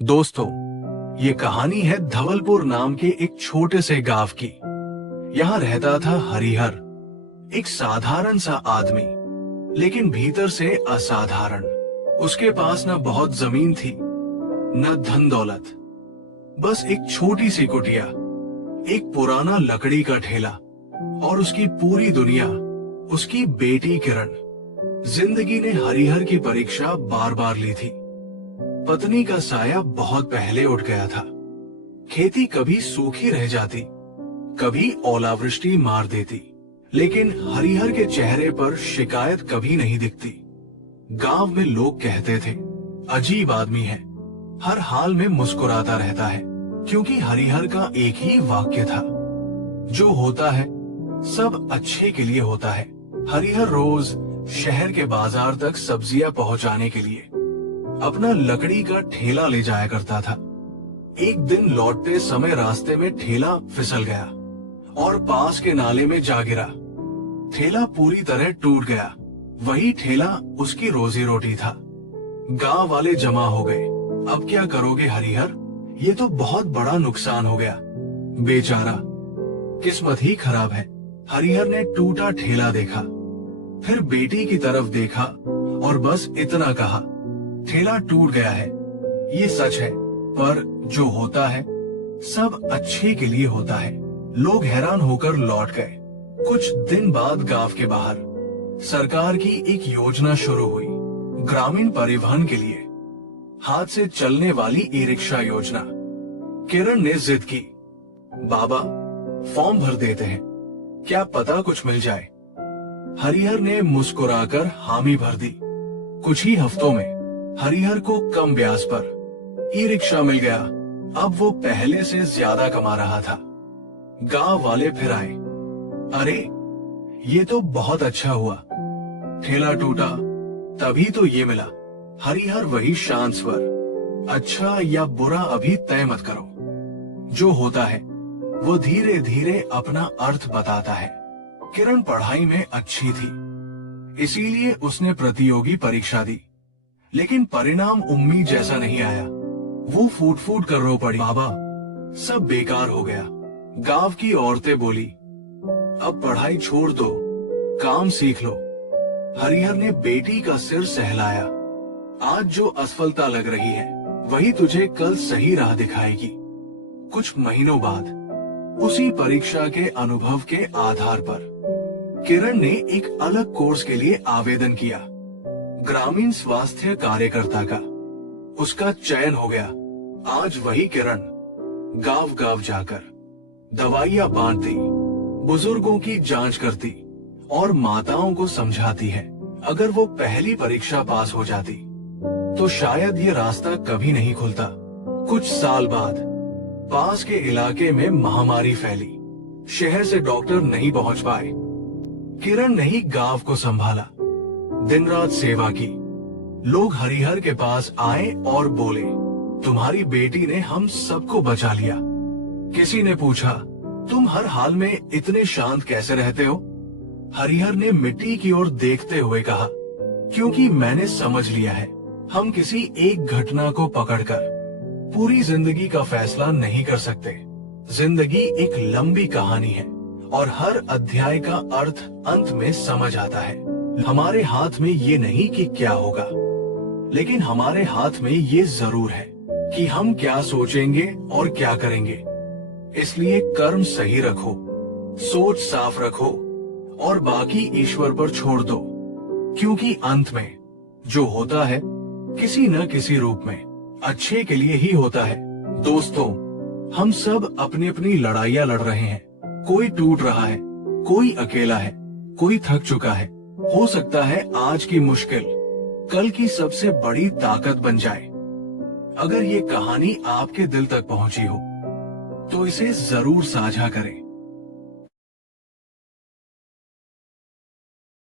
दोस्तों, ये कहानी है धवलपुर नाम के एक छोटे से गांव की। यहाँ रहता था हरिहर, एक साधारण सा आदमी, लेकिन भीतर से असाधारण। उसके पास न बहुत जमीन थी, न धन दौलत, बस एक छोटी सी कुटिया, एक पुराना लकड़ी का ठेला और उसकी पूरी दुनिया उसकी बेटी किरण। जिंदगी ने हरिहर की परीक्षा बार बार ली थी। पत्नी का साया बहुत पहले उठ गया था। खेती कभी सूखी रह जाती, कभी ओलावृष्टि मार देती, लेकिन हरिहर के चेहरे पर शिकायत कभी नहीं दिखती। गांव में लोग कहते थे, अजीब आदमी है, हर हाल में मुस्कुराता रहता है, क्योंकि हरिहर का एक ही वाक्य था, जो होता है सब अच्छे के लिए होता है। हरिहर रोज शहर के बाजार तक सब्जियां पहुंचाने के लिए अपना लकड़ी का ठेला ले जाया करता था। एक दिन लौटते समय रास्ते में ठेला फिसल गया और पास के नाले में जा गिरा। ठेला पूरी तरह टूट गया। वही ठेला उसकी रोजी रोटी था। गांव वाले जमा हो गए। अब क्या करोगे हरिहर, ये तो बहुत बड़ा नुकसान हो गया। बेचारा, किस्मत ही खराब है। हरिहर ने टूटा ठेला देखा, फिर बेटी की तरफ देखा और बस इतना कहा, ठेला टूट गया है, ये सच है, पर जो होता है सब अच्छे के लिए होता है। लोग हैरान होकर लौट गए। कुछ दिन बाद गांव के बाहर सरकार की एक योजना शुरू हुई, ग्रामीण परिवहन के लिए, हाथ से चलने वाली ई रिक्शा योजना। किरण ने जिद की, बाबा फॉर्म भर देते हैं, क्या पता कुछ मिल जाए। हरिहर ने मुस्कुराकर हामी भर दी। कुछ ही हफ्तों में हरिहर को कम ब्याज पर ई रिक्शा मिल गया। अब वो पहले से ज्यादा कमा रहा था। गांव वाले फिर आए, अरे ये तो बहुत अच्छा हुआ, ठेला टूटा तभी तो ये मिला। हरिहर वही शांत स्वर, अच्छा या बुरा अभी तय मत करो, जो होता है वो धीरे धीरे अपना अर्थ बताता है। किरण पढ़ाई में अच्छी थी, इसीलिए उसने प्रतियोगी परीक्षा दी, लेकिन परिणाम उम्मीद जैसा नहीं आया। वो फूट फूट कर रो पड़ी, बाबा सब बेकार हो गया। गांव की औरतें बोली, अब पढ़ाई छोड़ दो, काम सीख लो। हरिहर ने बेटी का सिर सहलाया, आज जो असफलता लग रही है वही तुझे कल सही राह दिखाएगी। कुछ महीनों बाद उसी परीक्षा के अनुभव के आधार पर किरण ने एक अलग कोर्स के लिए आवेदन किया, ग्रामीण स्वास्थ्य कार्यकर्ता का। उसका चयन हो गया। आज वही किरण गांव गांव जाकर दवाइयां बांटती, बुजुर्गों की जांच करती और माताओं को समझाती है। अगर वो पहली परीक्षा पास हो जाती तो शायद ये रास्ता कभी नहीं खुलता। कुछ साल बाद पास के इलाके में महामारी फैली, शहर से डॉक्टर नहीं पहुंच पाए। किरण ने ही गांव को संभाला, दिन रात सेवा की। लोग हरिहर के पास आए और बोले, तुम्हारी बेटी ने हम सबको बचा लिया। किसी ने पूछा, तुम हर हाल में इतने शांत कैसे रहते हो? हरिहर ने मिट्टी की ओर देखते हुए कहा, क्योंकि मैंने समझ लिया है, हम किसी एक घटना को पकड़कर पूरी जिंदगी का फैसला नहीं कर सकते। जिंदगी एक लंबी कहानी है और हर अध्याय का अर्थ अंत में समझ आता है। हमारे हाथ में ये नहीं कि क्या होगा, लेकिन हमारे हाथ में ये जरूर है कि हम क्या सोचेंगे और क्या करेंगे। इसलिए कर्म सही रखो, सोच साफ रखो और बाकी ईश्वर पर छोड़ दो, क्योंकि अंत में जो होता है किसी न किसी रूप में अच्छे के लिए ही होता है। दोस्तों, हम सब अपनी अपनी लड़ाइयां लड़ रहे हैं। कोई टूट रहा है, कोई अकेला है, कोई थक चुका है। हो सकता है आज की मुश्किल कल की सबसे बड़ी ताकत बन जाए। अगर ये कहानी आपके दिल तक पहुंची हो तो इसे जरूर साझा करें।